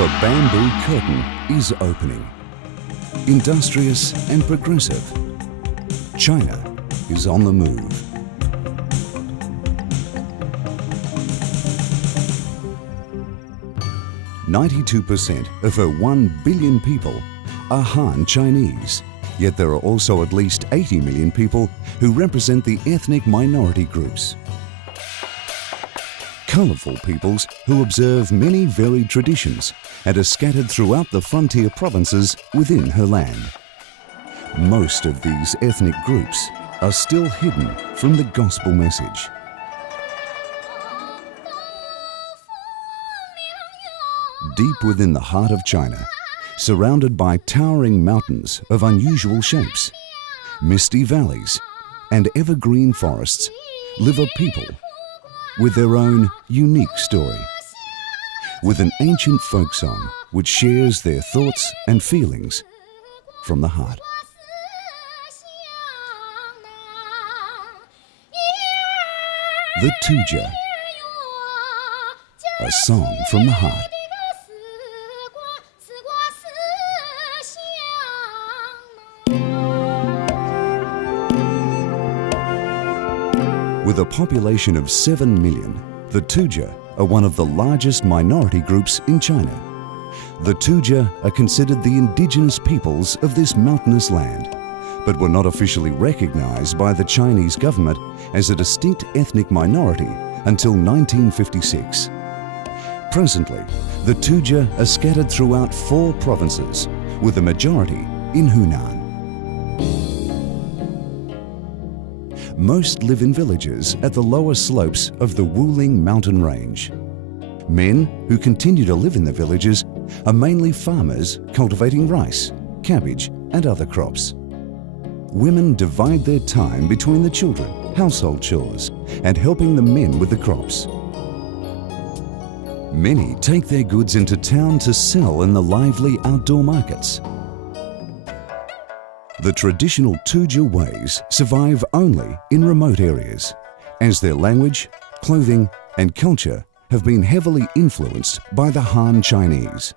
The bamboo curtain is opening. Industrious and progressive, China is on the move. "92% of her 1 billion people are Han Chinese, yet there are also at least 80 million people who represent the ethnic minority groups. Colourful peoples who observe many varied traditions and are scattered throughout the frontier provinces within her land. Most of these ethnic groups are still hidden from the gospel message. Deep within the heart of China, surrounded by towering mountains of unusual shapes, misty valleys and evergreen forests, live a people with their own unique story, with an ancient folk song which shares their thoughts and feelings from the heart. The Tujia, a song from the heart. With a population of 7 million, the Tujia are one of the largest minority groups in China. The Tujia are considered the indigenous peoples of this mountainous land, but were not officially recognized by the Chinese government as a distinct ethnic minority until 1956. Presently, the Tujia are scattered throughout 4 provinces, with the majority in Hunan. Most live in villages at the lower slopes of the Wuling mountain range. Men who continue to live in the villages are mainly farmers cultivating rice, cabbage and other crops. Women divide their time between the children, household chores and helping the men with the crops. Many take their goods into town to sell in the lively outdoor markets. The traditional Tujia ways survive only in remote areas, as their language, clothing and culture have been heavily influenced by the Han Chinese.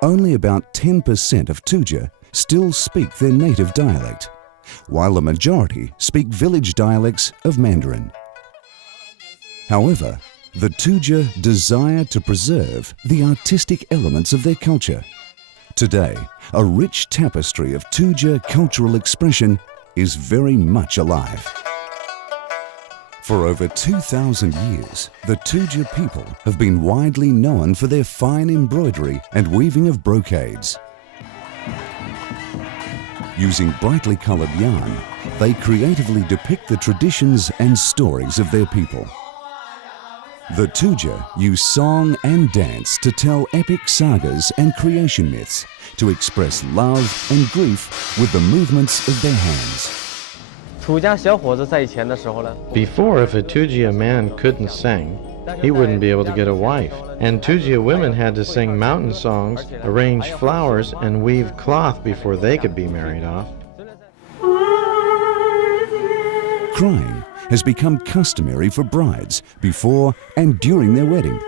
Only about 10% of Tujia still speak their native dialect, while the majority speak village dialects of Mandarin. However, the Tujia desire to preserve the artistic elements of their culture. Today, a rich tapestry of Tujia cultural expression is very much alive. For over 2,000 years, the Tujia people have been widely known for their fine embroidery and weaving of brocades. Using brightly coloured yarn, they creatively depict the traditions and stories of their people. The Tujia use song and dance to tell epic sagas and creation myths, to express love and grief with the movements of their hands. Before, if a Tujia man couldn't sing, he wouldn't be able to get a wife. And Tujia women had to sing mountain songs, arrange flowers, and weave cloth before they could be married off. Crying has become customary for brides before and during their wedding.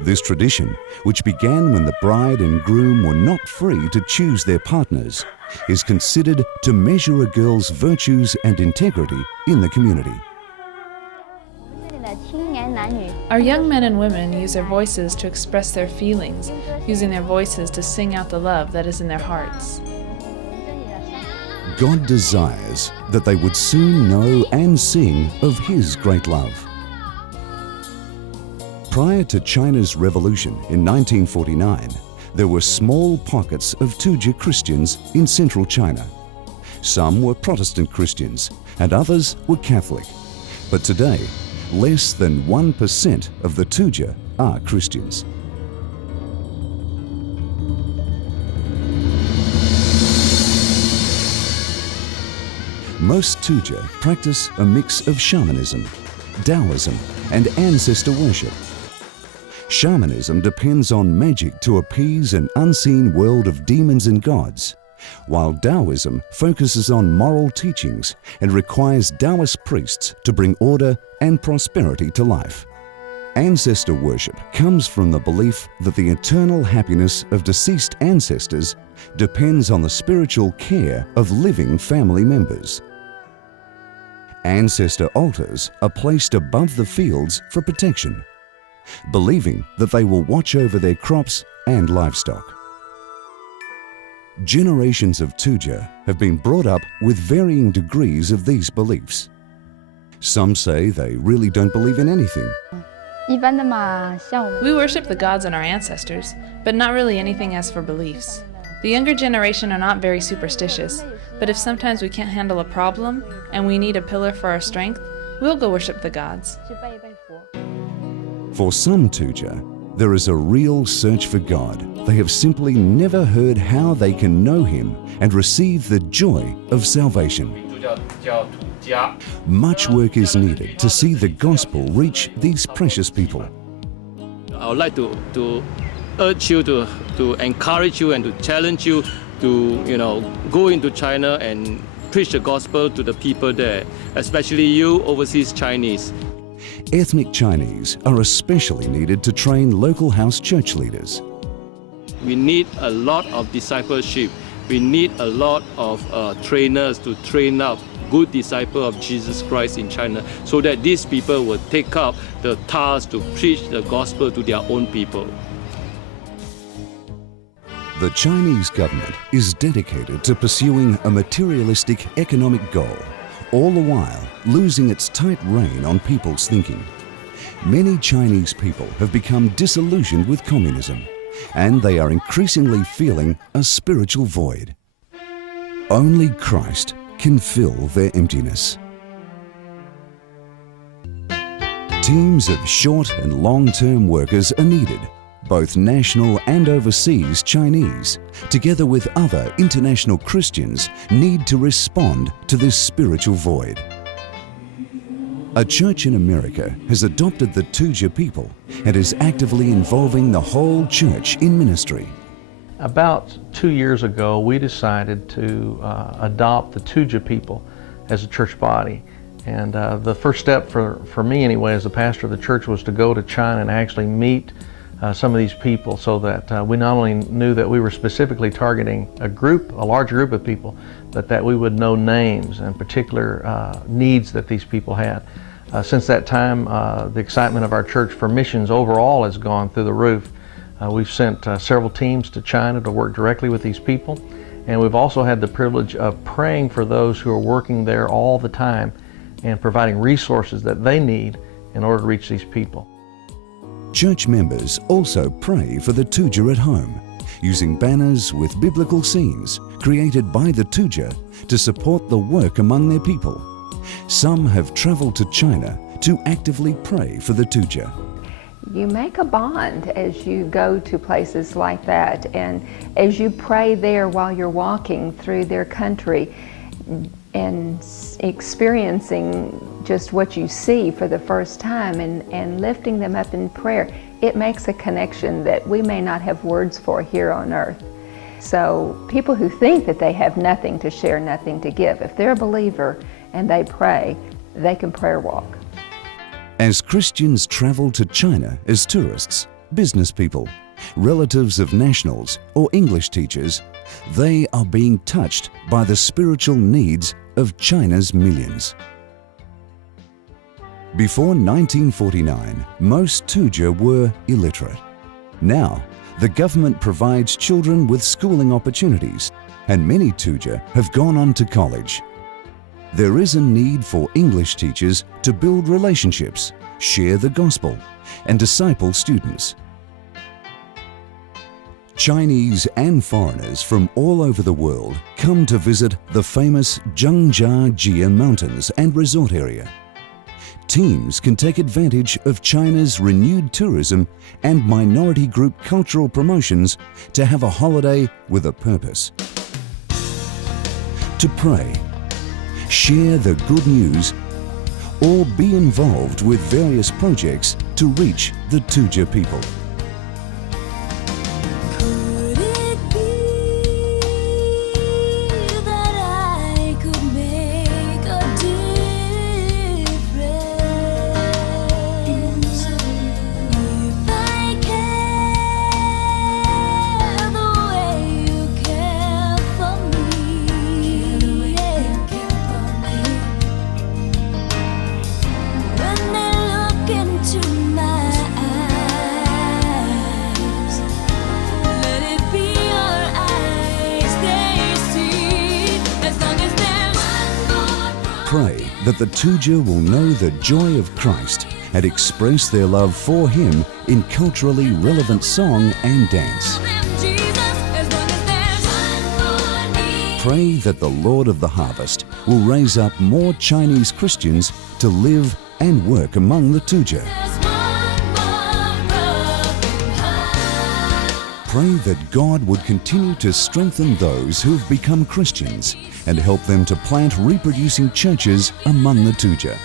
This tradition, which began when the bride and groom were not free to choose their partners, is considered to measure a girl's virtues and integrity in the community. Our young men and women use their voices to express their feelings, using their voices to sing out the love that is in their hearts. God desires that they would soon know and sing of His great love. Prior to China's revolution in 1949, there were small pockets of Tujia Christians in central China. Some were Protestant Christians and others were Catholic. But today, less than 1% of the Tujia are Christians. Most Tujia practice a mix of shamanism, Taoism and ancestor worship. Shamanism depends on magic to appease an unseen world of demons and gods, while Taoism focuses on moral teachings and requires Taoist priests to bring order and prosperity to life. Ancestor worship comes from the belief that the eternal happiness of deceased ancestors depends on the spiritual care of living family members. Ancestor altars are placed above the fields for protection, believing that they will watch over their crops and livestock. Generations of Tujia have been brought up with varying degrees of these beliefs. Some say they really don't believe in anything. We worship the gods and our ancestors, but not really anything as for beliefs. The younger generation are not very superstitious, but if sometimes we can't handle a problem and we need a pillar for our strength, we'll go worship the gods. For some Tujia, there is a real search for God. They have simply never heard how they can know Him and receive the joy of salvation. Much work is needed to see the gospel reach these precious people. I would like to urge you, to encourage you and to challenge you to, go into China and preach the gospel to the people there, especially you overseas Chinese. Ethnic Chinese are especially needed to train local house church leaders. We need a lot of discipleship. We need a lot of trainers to train up good disciples of Jesus Christ in China, so that these people will take up the task to preach the gospel to their own people. The Chinese government is dedicated to pursuing a materialistic economic goal, all the while losing its tight rein on people's thinking. Many Chinese people have become disillusioned with communism, and they are increasingly feeling a spiritual void. Only Christ can fill their emptiness. Teams of short and long-term workers are needed, both national and overseas Chinese, together with other international Christians, need to respond to this spiritual void. A church in America has adopted the Tujia people and is actively involving the whole church in ministry. About 2 years ago, we decided to adopt the Tujia people as a church body. And the first step for me anyway, as the pastor of the church, was to go to China and actually meet some of these people, so that we not only knew that we were specifically targeting a large group of people, but that we would know names and particular needs that these people had. Since that time, the excitement of our church for missions overall has gone through the roof. We've sent several teams to China to work directly with these people, and we've also had the privilege of praying for those who are working there all the time and providing resources that they need in order to reach these people. Church members also pray for the Tujia at home, using banners with biblical scenes created by the Tujia to support the work among their people. Some have traveled to China to actively pray for the Tujia. You make a bond as you go to places like that, and as you pray there while you're walking through their country and experiencing just what you see for the first time and lifting them up in prayer, it makes a connection that we may not have words for here on earth. So people who think that they have nothing to share, nothing to give, if they're a believer and they pray, they can prayer walk. As Christians travel to China as tourists, business people, relatives of nationals or English teachers, they are being touched by the spiritual needs of China's millions. Before 1949, most Tujia were illiterate. Now, the government provides children with schooling opportunities, and many Tujia have gone on to college. There is a need for English teachers to build relationships, share the gospel, and disciple students. Chinese and foreigners from all over the world come to visit the famous Zhangjiajie Mountains and resort area. Teams can take advantage of China's renewed tourism and minority group cultural promotions to have a holiday with a purpose. To pray, share the good news, or be involved with various projects to reach the Tujia people. Could it be that I could make a difference? that the Tujia will know the joy of Christ and express their love for Him in culturally relevant song and dance. Pray that the Lord of the harvest will raise up more Chinese Christians to live and work among the Tujia. Pray that God would continue to strengthen those who have become Christians and help them to plant reproducing churches among the Tujia.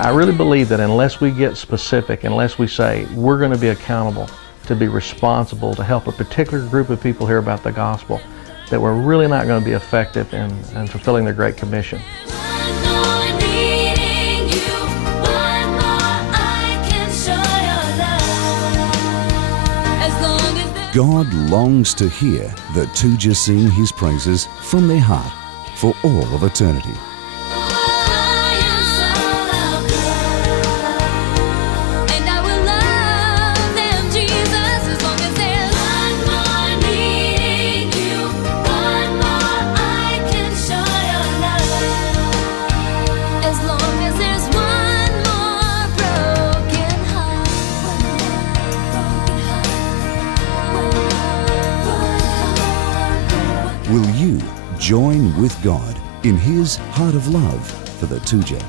I really believe that unless we get specific, unless we say we're going to be accountable, to be responsible, to help a particular group of people hear about the gospel, that we're really not going to be effective in fulfilling the Great Commission. God longs to hear the Tujia sing His praises from their heart for all of eternity. Will you join with God in His heart of love for the Tujia?